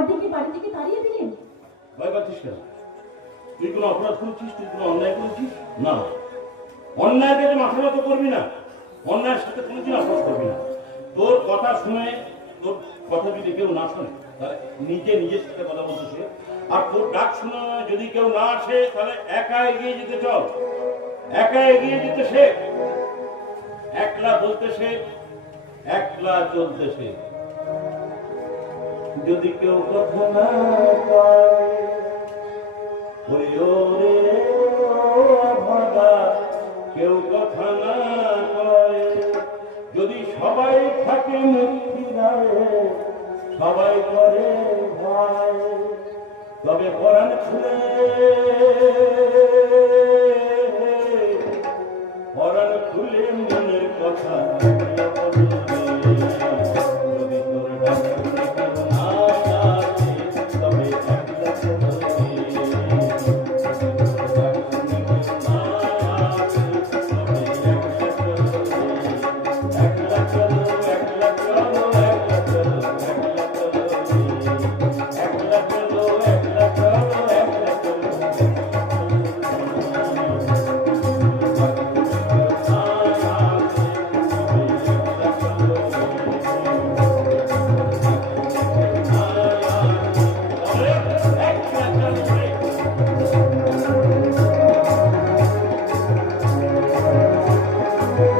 অর্ধেকে বাড়ি থেকে তাড়িয়ে দিলেন। ভয় পাচ্ছিস কেন? তুই কোনো অপরাধ করেছিস? তুই কোনো অন্যায় করেছিস? না, অন্যায়ের কাছে মাথা নত করবি না, অন্যায়ের সাথে কোনোদিন আপোষ করবি না। তোর কথা শুনে, তোর কথা যদি কেউ না শোনে তাহলে নিজের সাথে কথা বলতে শেখ। আর তোর ডাক শুনে যদি কেউ না আসে তাহলে একা এগিয়ে যেতে চল, একা এগিয়ে যেতে শেখ। একলা বলতে শেখ, একলা চলতে শেখ। যদি কেউ কথা না কয়, ওরে ওরে ভাগা, কেউ কথা না কয়। যদি সবাই থাকে মুক্তি দায়ে, সবাই করে ভয়, তবে পরাণ খুলে, পরাণ খুলে মনের কথা